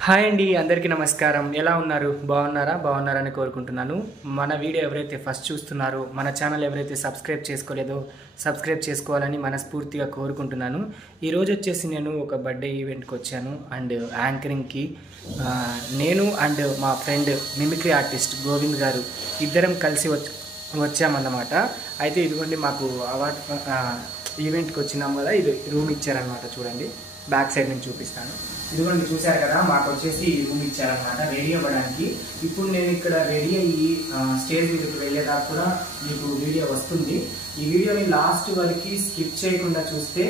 Hi అండి, అందరికీ నమస్కారం. ఎలా ఉన్నారు? బాగున్నారని కోరుకుంటున్నాను. మన వీడియో ఎవరైతే ఫస్ట్ చూస్తున్నారో, మన ఛానల్ ఎవరైతే సబ్స్క్రైబ్ చేసుకోలేదో సబ్స్క్రైబ్ చేసుకోవాలని మనస్ఫూర్తిగా కోరుకుంటున్నాను. ఈరోజు వచ్చేసి నేను ఒక బర్త్డే ఈవెంట్కి వచ్చాను అండ్ యాంకరింగ్కి నేను అండ్ మా ఫ్రెండ్ మిమిక్రీ ఆర్టిస్ట్ గోవింద్ గారు ఇద్దరం కలిసి వచ్చామన్నమాట. అయితే ఇదిగోండి మాకు అవార్డ్ ఈవెంట్కి వచ్చినాం కదా, ఇది రూమ్ ఇచ్చారనమాట. చూడండి, బ్యాక్ సైడ్ నుంచి చూపిస్తాను. ఇదిగోండి, చూశారు కదా, మాకు వచ్చేసి రూమ్ ఇచ్చారనమాట రెడీ అవ్వడానికి. ఇప్పుడు నేను ఇక్కడ రెడీ అయ్యి స్టేజ్ మీదకి వెళ్ళేదాకా కూడా మీకు వీడియో వస్తుంది. ఈ వీడియోని లాస్ట్ వరకు స్కిప్ చేయకుండా చూస్తే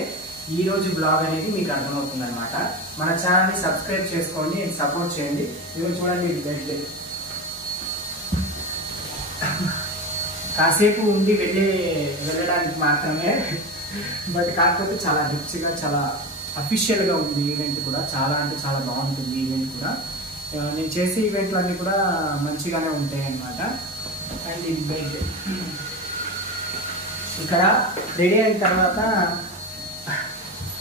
ఈ రోజు బ్లాగ్ అనేది మీకు అర్థమవుతుంది అనమాట. మన ఛానల్ని సబ్స్క్రైబ్ చేసుకోండి, సపోర్ట్ చేయండి. ఇదిగో చూడండి, ఇది బెడ్. కాసేపు ఉండి వెళ్ళడానికి మాత్రమే, బట్ కాకపోతే చాలా రిచ్గా, చాలా అఫీషియల్గా ఉంది ఈవెంట్ కూడా. చాలా అంటే చాలా బాగుంటుంది ఈవెంట్ కూడా. నేను చేసే ఈవెంట్లు అన్నీ కూడా మంచిగానే ఉంటాయి అన్నమాట. అండ్ ఇది బెడ్. ఇక్కడ రెడీ అయిన తర్వాత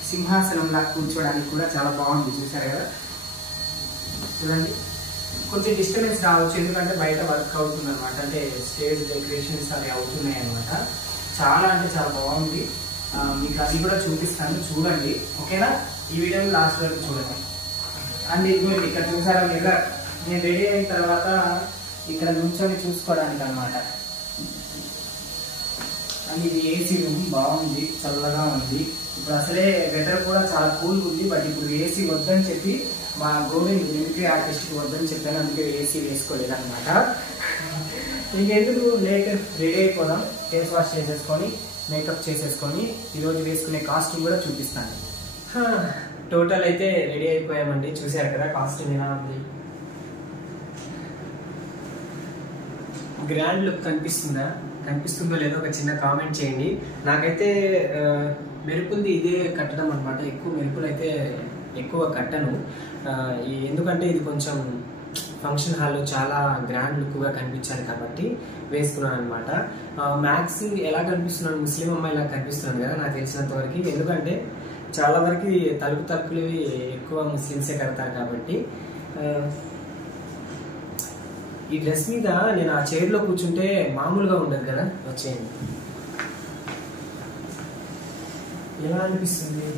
సింహాసనంలా కూర్చోడానికి కూడా చాలా బాగుంది. చూసారు కదా, చూడండి. కొంచెం డిస్టర్బెన్స్ రావచ్చు, ఎందుకంటే బయట వర్క్ అవుతుంది అనమాట. అంటే స్టేజ్ డెకరేషన్స్ అవి అవుతున్నాయి అనమాట. చాలా అంటే చాలా బాగుంది. మీకు అది కూడా చూపిస్తాను, చూడండి. ఓకేనా? ఈ వీడియోని లాస్ట్ వరకు చూడండి. అండ్ ఇదిగోండి, ఇక్కడ చూసారా మీరు, నేను రెడీ అయిన తర్వాత ఇక్కడ నుంచొని చూసుకోవడానికి అనమాట. అండ్ ఇది ఏసీ రూమ్, బాగుంది, చల్లగా ఉంది. ఇప్పుడు అసలే వెదర్ కూడా చాలా కూల్గా ఉంది. బట్ ఇప్పుడు ఏసీ వద్దని చెప్పి మా గోవింద్ మిమిక్రీ ఆర్టిస్ట్కి వద్దని చెప్పాను, అందుకే ఏసీ వేసుకోలేదు అనమాట. ఇంకెందుకు లేట్, రెడీ అయిపోదాం. ఫేస్ వాష్ చేసేసుకొని మేకప్ చేసేసుకొని ఈరోజు వేసుకునే కాస్ట్యూమ్ కూడా చూపిస్తాను. టోటల్ అయితే రెడీ అయిపోయామండి. చూసారు కదా కాస్ట్యూమ్ ఎలా ఉంది. గ్రాండ్ లుక్ కనిపిస్తుందో లేదో ఒక చిన్న కామెంట్ చేయండి. నాకైతే మెరుపులది ఇదే కట్టడం అనమాట. ఎక్కువ మెరుపులు అయితే ఎక్కువ కట్టను, ఎందుకంటే ఇది కొంచెం ఫంక్షన్ హాల్లో చాలా గ్రాండ్ లుక్గా కనిపించాలి కాబట్టి వేసుకున్నాను అనమాట. మ్యాక్స్ ఎలా కనిపిస్తున్నాను, ముస్లిం అమ్మాయిలా కనిపిస్తున్నాను కదా నాకు తెలిసినంత వరకు. ఎందుకంటే చాలా వరకు తలుపులు ఎక్కువ ముస్లిమ్సే కడతారు కాబట్టి. ఈ డ్రెస్ మీద నేను ఆ చైర్లో కూర్చుంటే మామూలుగా ఉండదు కదా. వచ్చేయండి, ఎలా అనిపిస్తుంది?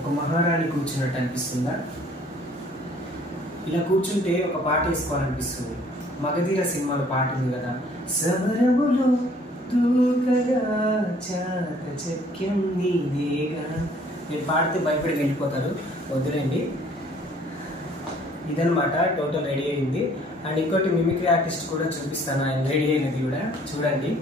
ఒక మహారాణి కూర్చున్నట్టు అనిపిస్తుందా? ఇలా కూర్చుంటే ఒక పాట వేసుకోవాలనిపిస్తుంది. మగధీర సినిమాలో పాట ఉంది కదా, సమరములో దూకగా చాత చక్యం నీదేగా. నేను పాడితే భయపడి వెళ్ళిపోతారు, వద్దులేండి. ఇదనమాట టోటల్ రెడీ అయింది. అండ్ ఇంకోటి మిమిక్రీ ఆర్టిస్ట్ కూడా చూపిస్తాను, ఆయన రెడీ అయినది కూడా చూడండి.